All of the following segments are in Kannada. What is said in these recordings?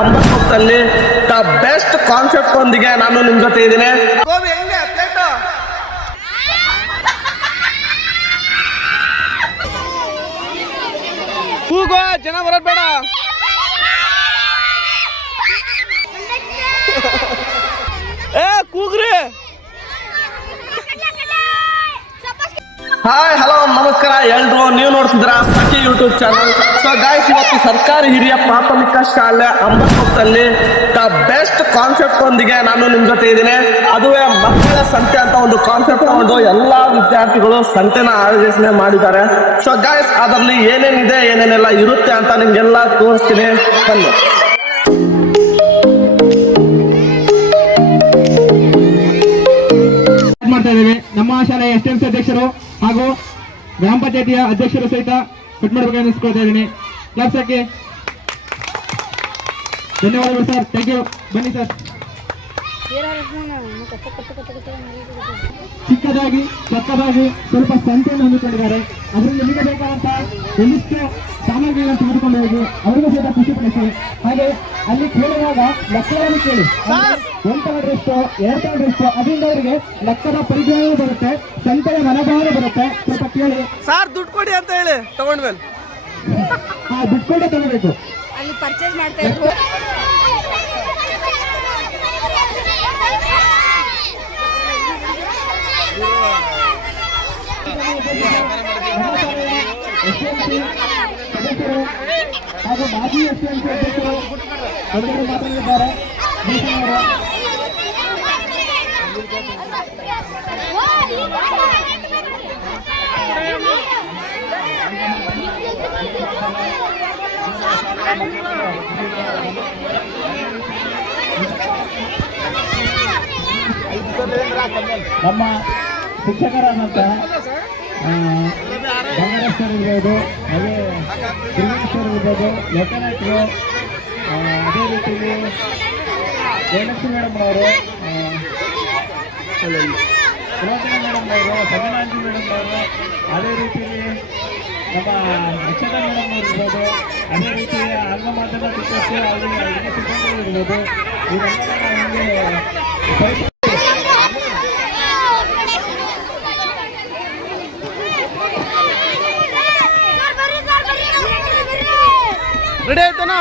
ಅಂಬತ್ತಲ್ಲಿ ದ ಬೆಸ್ಟ್ ಕಾನ್ಸೆಪ್ಟ್ ಒಂದಿಗೆ ನಾನು ನಿಮ್ ಜೊತೆ ಇದ್ದೀನಿ. ಕೂಗೋ ಜನ ಬರೋದ್ ಬೇಡ. ಏ ಕೂಗ್ರಿ. ಹಾಯ್ ಹಲೋ ನಮಸ್ಕಾರ ಎಲ್ರು, ನೀವು ನೋಡ್ತಿದ್ರ ಸಖಿ ಯೂಟ್ಯೂಬ್ ಚಾನಲ್. ಸೊ ಗಾಯ್ಸ್, ಇವತ್ತು ಸರ್ಕಾರಿ ಹಿರಿಯ ಪ್ರಾಥಮಿಕ ಶಾಲೆ ಅಂಬತ್ತಲ್ಲಿ ದ ಬೆಸ್ಟ್ ಕಾನ್ಸೆಪ್ಟ್ ಒಂದಿಗೆ ನಾನು ನಿಮ್ ಜೊತೆ ಇದ್ದೀನಿ. ಅದುವೇ ಮಕ್ಕಳ ಸಂತೆ ಅಂತ ಒಂದು ಕಾನ್ಸೆಪ್ಟ್ ತಗೊಂಡು ಎಲ್ಲಾ ವಿದ್ಯಾರ್ಥಿಗಳು ಸಂತೆನ ಆಯೋಜನೆ ಮಾಡಿದ್ದಾರೆ. ಸೊ ಗಾಯ್ಸ್, ಅದರಲ್ಲಿ ಏನೇನಿದೆ ಏನೇನೆಲ್ಲ ಇರುತ್ತೆ ಅಂತ ನಿಮ್ಗೆಲ್ಲ ತೋರಿಸ್ತೀನಿ ಬನ್ನಿ. ನಮ್ಮ ಶಾಲೆಯ ಎಸ್ಎಂಸಿ ಅಧ್ಯಕ್ಷರು ಹಾಗೂ ಗ್ರಾಮ ಪಂಚಾಯತಿಯ ಅಧ್ಯಕ್ಷರು ಸಹಿತ ಕಟ್ ಮಾಡಬೇಕು ಅನಿಸ್ಕೊಳ್ತಾ ಇದ್ದೀನಿ. ಕ್ಲಾಸ್ ಹಾಕಿ. ಧನ್ಯವಾದಗಳು ಸರ್, ಥ್ಯಾಂಕ್ ಯು. ಬನ್ನಿ ಸರ್. ಚಿಕ್ಕದಾಗಿ ಚಕ್ಕದಾಗಿ ಸ್ವಲ್ಪ ಸಂತೆಯನ್ನು ಹಮ್ಮಿಕೊಂಡಿದ್ದಾರೆ. ಅದರಿಂದ ನಿಮಗೆ ಬೇಕಾದಂತ ಒಂದಿಷ್ಟು ಸಾಮಗ್ರಿಗಳನ್ನು ತೆಗೆದುಕೊಂಡು ಹೋಗಿ ಅವರಿಗೂ ಸಹಿತ ಖುಷಿ ಪಡಿಸಿ. ಹಾಗೆ ಅಲ್ಲಿ ಕೇಳುವಾಗ ಲೆಕ್ಕವನ್ನು ಕೇಳಿ, 1 ತಗೊಂಡ್ರೆ ಎಷ್ಟು, 2 ತಗೊಂಡ್ರೆ ಎಷ್ಟು, ಅದರಿಂದ ಅವರಿಗೆ ಲೆಕ್ಕದ ಪರಿಜ್ಞಾನ ಬರುತ್ತೆ, ಸಂತೆಯ ಮನೋಭಾವ ಬರುತ್ತೆ. ಸ್ವಲ್ಪ ಕೇಳಿ ಸರ್, ದುಡ್ಡು ಕೊಡಿ ಅಂತ ಹೇಳಿ ತಗೊಂಡ್ಮೇಲೆ ದುಡ್ಡು ಕೊಟ್ಟೆ ತಗೋಬೇಕು. ಅಲ್ಲಿ ಪರ್ಚೇಸ್ ಮಾಡ್ತಾ ಇದ್ರು. ಹಾಗೂ ಮಾಜಿ ಎಸ್ಎಂಸಿ ಅಧ್ಯಕ್ಷರು ಎಲ್ಲರೂ ಮಾತನಾಡಿದ್ದಾರೆ. ನಮ್ಮ ಶಿಕ್ಷಕರಾದಂತಹ ಬಂಗಾರೇಶ್ವರ್ ಇರ್ಬೋದು, ಹಾಗೆ ಗಿರಿಗೇಶ್ವರ್ ಇರ್ಬೋದು, ಲೆಫ್ಟಿನೆಂಟ್ರು, ಅದೇ ರೀತಿಯಲ್ಲಿ ಜಯಲಕ್ಷ್ಮಿ ಮೇಡಮ್ ಅವರು, ಸುಲೋಚನಾ ಮೇಡಮ್ ಅವರು, ಸಂಗನಾಂಜಿ ಮೇಡಮ್ ಅವರು, ಅದೇ ರೀತಿಯಲ್ಲಿ ನಮ್ಮ ಅಕ್ಷತಾ ಮೇಡಮ್ ಅವರು ಇರ್ಬೋದು, ಅದೇ ರೀತಿ ಆಂಗ್ಲ ಮಾಧ್ಯಮ ಶಿಕ್ಷಕರು ಅಲ್ಲಿ ಸಿಬ್ಬಂದಿಗಳು ಇರ್ಬೋದು. ಇವರೆಲ್ಲ ನಮಗೆ ರೆಡಿ ಆಯ್ತಾನ?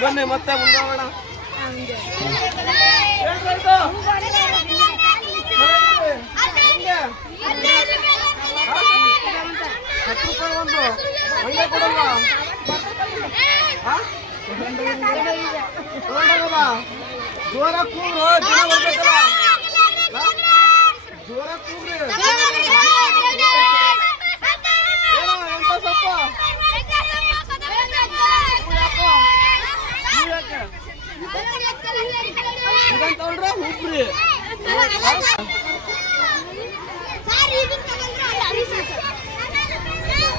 ಬನ್ನಿ ಮತ್ತೆ ಮುಂದೋಗೋಣ. ಒಂದು ಹಂಗೆ ಕೊಡಲ್ವಾ? ಜೋರ ಕೂಗು, ಜನ ಬರ್ಬೇಕಲ್ಲ, ಜೋರ ಕೂಗ್ರಿ. ಏನೋ ಎಂತ ಸಪ್ಪ ತಗೊಂಡ್ರೆ ಹುಬ್ರಿ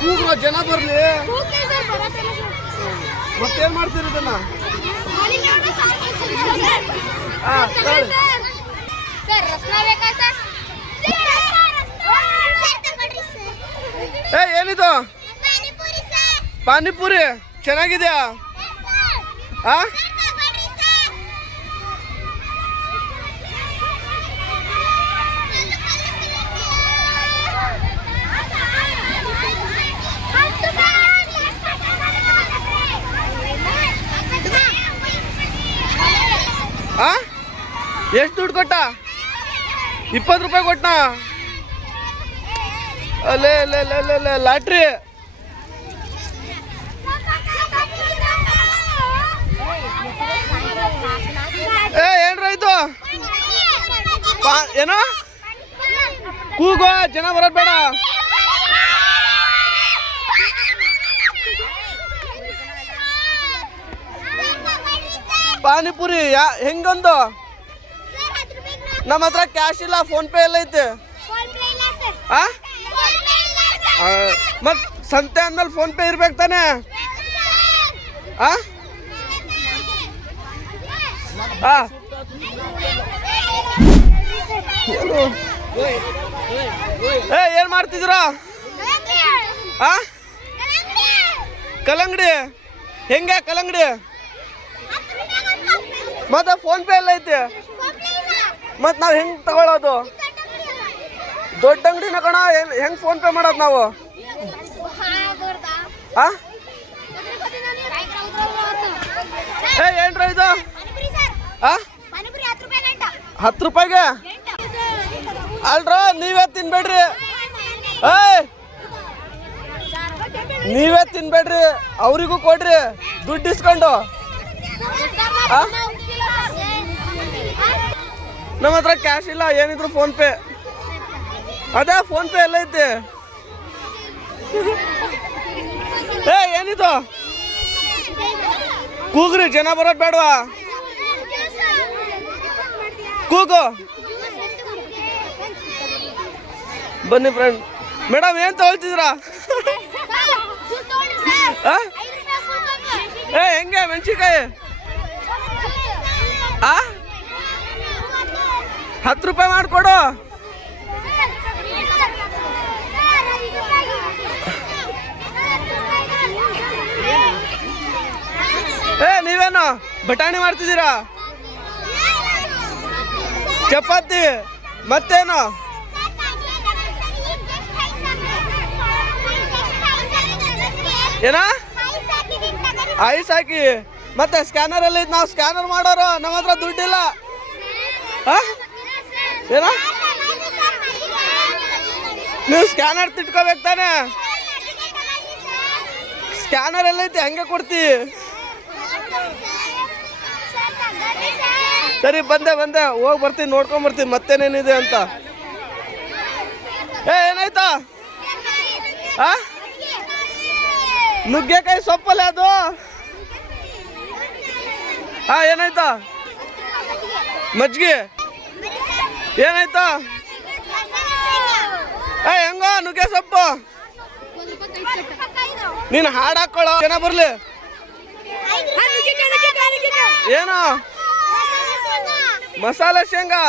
ಕೂಗ್ರ, ಜನ ಬರ್ಲಿ. ಮತ್ತೇನ್ ಮಾಡ್ತೀರಿ ಇದನ್ನ? ಸರ್ ರಸ್ನ ಬೇಕಾ ಸರ್? ಏನಿದು ಪಾನಿಪುರಿ ಚೆನ್ನಾಗಿದೆಯಾ? ಆ ಎಷ್ಟು ದುಡ್ಡು ಕೊಟ್ಟ? 20 ರೂಪಾಯಿ ಕೊಟ್ಟ. ಅಲ್ಲೇ ಲಾಟ್ರಿ. ಏನ್ರ ಇದು ಏನೋ ಕೂಗೋ, ಜನ ಬರೋದ್ ಬೇಡ. ಪಾನಿಪುರಿ ಹೆಂಗೊಂದು? ನಮ್ಮ ಹತ್ರ ಕ್ಯಾಶ್ ಇಲ್ಲ, ಫೋನ್ ಪೇ ಎಲ್ಲ ಐತೆ. ಮತ್ ಸಂತೆ ಅಂದ್ಮೇಲೆ ಫೋನ್ ಪೇ ಇರ್ಬೇಕು ತಾನೆ? ಏನ್ ಮಾಡ್ತಿದ್ರ? ಕಲ್ಲಂಗಡಿ ಹೆಂಗೆ? ಕಲ್ಲಂಗಡಿ ಮತ್ತೆ ಫೋನ್ ಪೇ ಎಲ್ಲ ಐತೆ, ಮತ್ ನಾವ್ ಹೆಂಗ್ ತಗೊಳ್ಳೋದು? ದೊಡ್ಡ ಅಂಗಡಿನ ಕಣ, ಹೆಂಗ್ ಫೋನ್ ಪೇ ಮಾಡೋದು ನಾವು? ಏನ್ರ ಇದು? 10 ರೂಪಾಯಿಗೆ ಅಲ್ರ, ನೀವೇ ತಿನ್ಬೇಡ್ರಿ. ನೀವೇ ತಿನ್ಬೇಡ್ರಿ, ಅವ್ರಿಗೂ ಕೊಡ್ರಿ ದುಡ್ಡು ಇಸ್ಕೊಂಡು. ನಮ್ಮ ಹತ್ರ ಕ್ಯಾಶ್ ಇಲ್ಲ, ಏನಿದ್ರು ಫೋನ್ ಪೇ. ಅದೇ ಫೋನ್ ಪೇ ಎಲ್ಲ ಐತೆ. ಏನಿದು? ಕೂಗ್ರಿ, ಜನ ಬರೋದ್ ಬೇಡವಾ? ಕೂಗು. ಬನ್ನಿ ಫ್ರೆಂಡ್. ಮೇಡಮ್ ಏನ್ ತಗೊಳ್ತಿದ್ದೀರಾ? ಹೆಂಗೆ ಮೆಣಸಿನ್ಕಾಯಿ? 10 ರೂಪಾಯಿ ಮಾಡಿಕೊಡು. ನೀವೇನು ಬಟಾಣಿ ಮಾಡ್ತಿದ್ದೀರಾ? ಚಪಾತಿ ಮತ್ತೇನು? ಏನ ಐಸ್ ಹಾಕಿ ಮತ್ತೆ ಸ್ಕ್ಯಾನರ್ ಎಲ್ಲ ಐತೆ, ನಾವು ಸ್ಕ್ಯಾನರ್ ಮಾಡೋರು, ನಮ್ಮ ಹತ್ರ ದುಡ್ಡಿಲ್ಲ. ಏನ ನೀವು ಸ್ಕ್ಯಾನರ್ ತಿಟ್ಕೋಬೇಕು ತಾನೆ? ಸ್ಕ್ಯಾನರ್ ಎಲ್ಲ ಐತಿ, ಹಂಗೆ ಕೊಡ್ತಿ. ಸರಿ ಬಂದೆ ಹೋಗಿ ಬರ್ತೀನಿ, ನೋಡ್ಕೊಂಡ್ ಬರ್ತೀನಿ ಮತ್ತೇನೇನಿದೆ ಅಂತ. ಏನಾಯ್ತಾ? ನುಗ್ಗೆಕಾಯಿ ಸೊಪ್ಪಲ್ಲ ಅದು? ಏನಾಯ್ತಾ? ಮಜ್ಜಿಗೆ ಏನಾಯ್ತಾ? ಹೆಂಗ ನುಗ್ಗೆ ಸೊಪ್ಪು? ನೀನು ಹಾಡು ಹಾಕೊಳ್ಳೋ, ಜನ ಬರ್ಲಿ. ಏನು ಮಸಾಲೆ ಶೇಂಗಾ?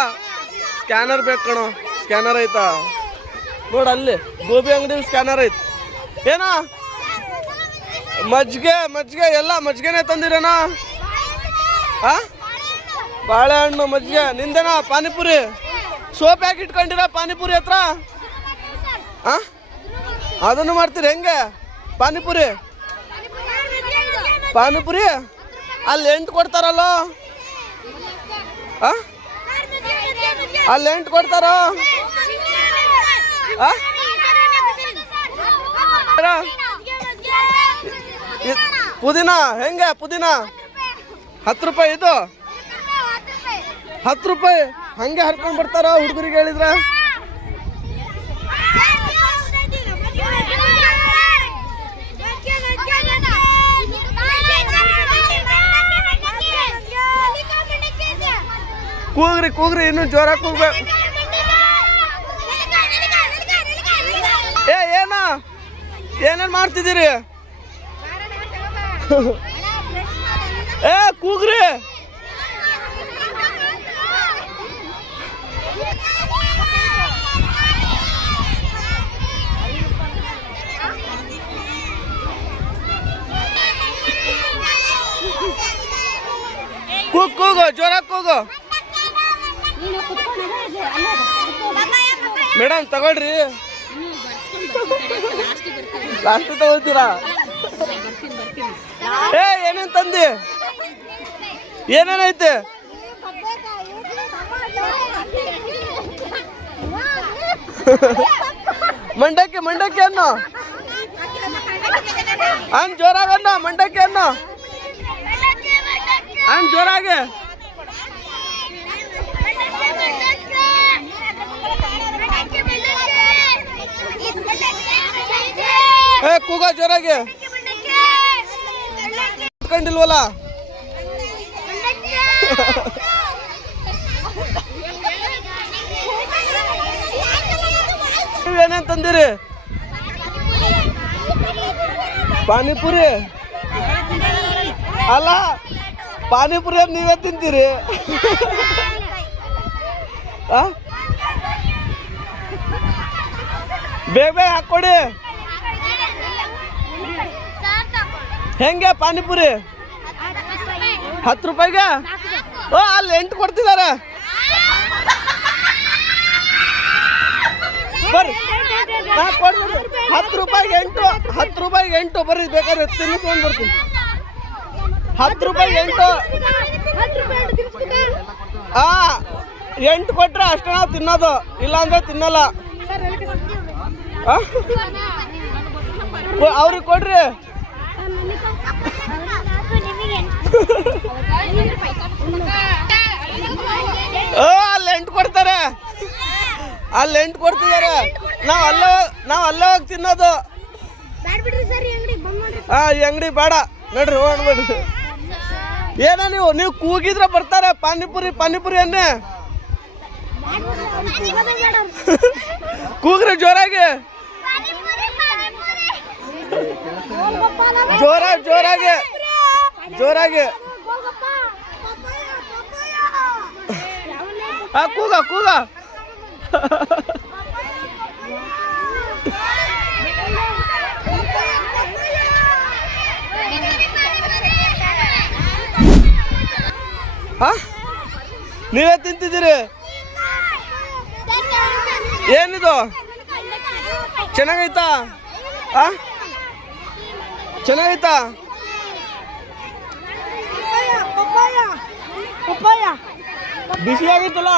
ಸ್ಕ್ಯಾನರ್ ಬೇಕು ಕಣೋ. ಸ್ಕ್ಯಾನರ್ ಐತಾ ನೋಡ, ಅಲ್ಲಿ ಗೋಬಿ ಅಂಗಡಿ ಸ್ಕ್ಯಾನರ್ ಐತಿ. ಏನೋ ಮಜ್ಜಿಗೆ ಎಲ್ಲ ಮಜ್ಜಿಗೆನೆ ತಂದಿರೇನ? ಬಾಳೆಹಣ್ಣು ಮಜ್ಜಿಗೆ. ನಿಂದೇನಾ ಪಾನಿಪುರಿ? ಸೋಪ್ ಯಾಕೆ ಇಟ್ಕೊಂಡಿರ ಪಾನಿಪುರಿ ಹತ್ರ? ಅದನ್ನು ಮಾಡ್ತೀರಿ ಹೆಂಗೆ? ಪಾನಿಪುರಿ ಅಲ್ಲಿ 8 ಕೊಡ್ತಾರಲ್ಲ? ಅಲ್ಲಿ 8 ಕೊಡ್ತಾರ? ಪುದೀನ ಹೆಂಗೆ? ಪುದೀನ 10 ರೂಪಾಯಿ. ಇದು 10 ರೂಪಾಯಿ ಹಂಗೆ ಹರ್ಕೊಂಡ್ ಬರ್ತಾರ ಹುಡುಗರಿಗೆ ಹೇಳಿದ್ರ? ಕೂಗ್ರಿ ಇನ್ನು ಜೋರಾಗಿ ಕೂಗ್ಬೇಕು. ಏನೇನ್ ಮಾಡ್ತಿದ್ದೀರಿ? ಕೂಗ್ರಿ. ಕೂಗು ಜೋರಾಗಿ ಕೂಗು. ಮೇಡಮ್ ತಗೊಳ್ರಿ, ಲಾಸ್ಟ್ ತಗೋತೀರಾ? ಏ ಏನೇನ್ ತಂದಿ? ಏನೇನೈತೆ? ಮಂಡಕ್ಕಿ ಮಂಡಕ್ಕಿ ಅನ್ನು ಜೋರಾಗ ಅನ್ನ, ಮಂಡಕ್ಕಿ ಅನ್ನು ಜೋರಾಗಿ. ಏ ಕೂಗ ಜೋರಾಗಿ. ಕಂಡಿಲ್ವಲ್ಲ? ನೀವೇನೇನ್ ತಂದಿರಿ? ಪಾನಿಪುರಿ ಅಲ್ಲ, ಪಾನಿಪುರಿ ನೀವೇ ತಿಂತೀರಿ? ಬೇಗ ಬೇಗ ಹಾಕೊಡಿ. ಹೆಂಗೆ ಪಾನಿಪುರಿ? 10 ರೂಪಾಯಿಗೆ? ಓ ಅಲ್ಲಿ 8 ಕೊಡ್ತಿದ್ದಾರೆ. ಬರ್ರಿ 10 ರೂಪಾಯಿಗೆ 8, 10 ರೂಪಾಯಿಗೆ 8 ಬರ್ರಿ. ಬೇಕಾದ್ರೆ ತಿನ್ನಿಸ್ಕೊಂಡು ಬರ್ತೀನಿ. 10 ರೂಪಾಯಿಗೆ 8. 8 ಕೊಟ್ರೆ ಅಷ್ಟೇ ನಾವು ತಿನ್ನೋದು, ಇಲ್ಲಾಂದ್ರೆ ತಿನ್ನಲ್ಲ. ಅವ್ರಿಗೆ ಕೊಡ್ರಿ. ಅಲ್ಲಿ 8 ಕೊಡ್ತಾರೆ, ಅಲ್ಲಿ 8 ಕೊಡ್ತಿದ್ದಾರೆ. ನಾವು ಅಲ್ಲೇ ಹೋಗಿ ತಿನ್ನೋದು. ಈ ಅಂಗಡಿ ಬೇಡ ನೋಡ್ರಿ, ಹೋಗ್ಬಿಡ್ರಿ. ಏನ ನೀವು ಕೂಗಿದ್ರೆ ಬರ್ತಾರೆ. ಪಾನಿಪುರಿ ಪಾನಿಪುರಿ ಅನ್ನೇ ಕೂಗ್ರಿ ಜೋರಾಗಿ, ಜೋರಾಗಿ ಜೋರಾಗಿ. ಕೂಗ ಕೂಗ. ನೀವೇ ತಿಂತಿದ್ದೀರಿ? ಏನಿದು? ಚೆನ್ನಾಗೈತಾ? ಚೆನ್ನಾಗೈತಾ? ಬಿಸಿ ಆಗೈತಲ್ಲ,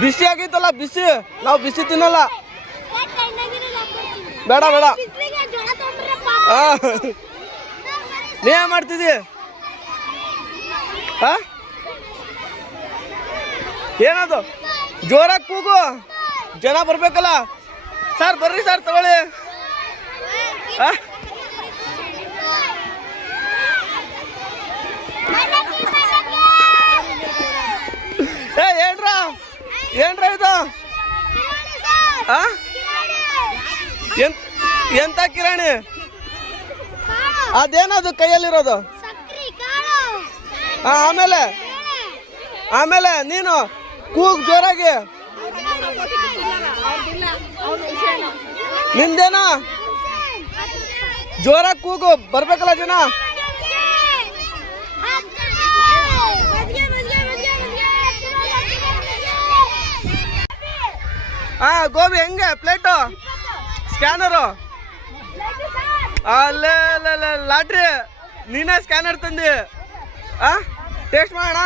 ಬಿಸಿ ಆಗೈತಲ್ಲ, ಬಿಸಿ. ನಾವು ಬಿಸಿ ತಿನ್ನಲ್ಲ. ಬೇಡ ಬೇಡ. ನೀವೇ ಮಾಡ್ತಿದ್ದಿ? ಏನದು? ಜೋರಾಗಿ ಕೂಗು, ಜನ ಬರ್ಬೇಕಲ್ಲ. ಸರ್ ಬರ್ರಿ ಸರ್, ತಗೊಳ್ಳಿ. ಏನ್ರ ಇದು? ಎಂತ ಕಿರಾಣಿ? ಅದೇನದು ಕೈಯಲ್ಲಿರೋದು? ಆಮೇಲೆ ಆಮೇಲೆ ನೀನು ಕೂಗ್ ಜೋರಾಗಿ. ನಿಂದೇನಾ? ಜೋರಾಗಿ ಕೂಗು, ಬರ್ಬೇಕಲ್ಲ ಜನ. ಗೋಬಿ ಹೆಂಗೆ ಪ್ಲೇಟು? ಸ್ಕ್ಯಾನರು? ಅಲ್ಲೇ ಲಾಟ್ರಿ. ನೀನೇ ಸ್ಕ್ಯಾನರ್ ತಂದಿ? ಟೇಸ್ಟ್ ಮಾಡೋಣ.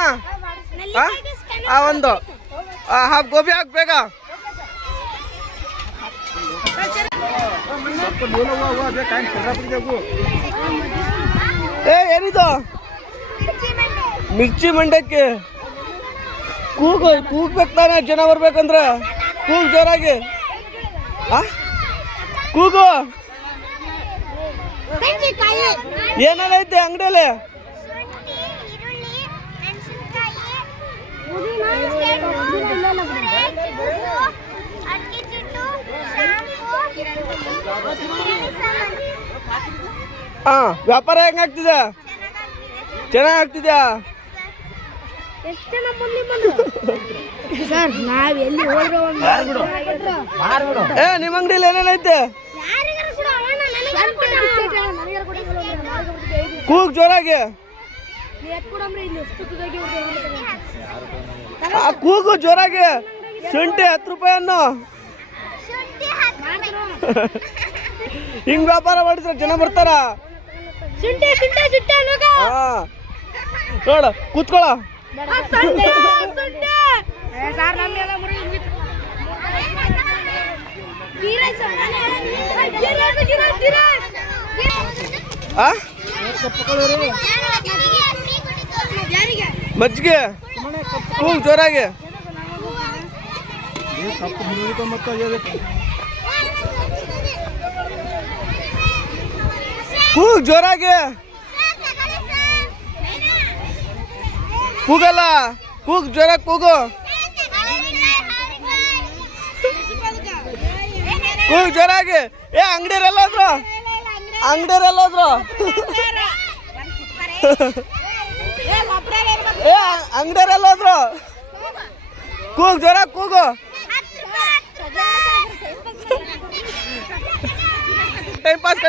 ಒಂದು ಹಾಫ್ ಗೋಬಿ ಹಾಕ್ ಬೇಗ. ಏನಿದು? ಮಿರ್ಚಿ ಮಂಡಕ್ಕಿ. ಕೂಗ್ಬೇಕು ತಾನೆ, ಜನ ಬರ್ಬೇಕಂದ್ರೆ. ಕೂಗು ಜೋರಾಗಿ. ಕೂಗು. ಏನೆಲ್ಲ ಐತೆ ಅಂಗಡಿಯಲ್ಲಿ? ವ್ಯಾಪಾರ ಹೆಂಗಾಗ್ತಿದೆ? ಚೆನ್ನಾಗಾಗ್ತಿದ್ಯಾ? ಸರ್ ನಾವೆಲ್ಲಿ ನಿಮ್ಮ ಅಂಗಡಿಯಲ್ಲಿ ಏನೇನೈತೆ? ಕೂಗ್ ಜೋರಾಗಿ. ಆ ಕೂಗು ಜೋರಾಗಿ. ಶುಂಠಿ 10 ರೂಪಾಯಿ ಅನ್ನು. ಹಿಂಗ್ ವ್ಯಾಪಾರ ಮಾಡಿದ್ರೆ ಜನ ಬರ್ತಾರ. ಹಾ ನೋಡ ಕೂತ್ಕೊಳ. ಮಜ್ಜಿಗೆ ಕೂಗ್ ಜೋರಾಗಿ. ಕೂಗ್ ಜೋರಾಗಿ. ಕೂಗಲ್ಲ, ಕೂಗ್ ಜೋರಾಗಿ ಕೂಗು. ಕೂಗ್ ಜೋರಾಗಿ. ಏ ಅಂಗಡಿಯರೆಲ್ಲೋದ್ರು, ಅಂಗಡಿಯರೆಲ್ಲೋದ್ರು. ಏ ಅಂಗಡಿಯರೆಲ್ಲೋದ್ರು. ಕೂಗ್ ಜೋರಾಗಿ ಕೂಗು. Time pass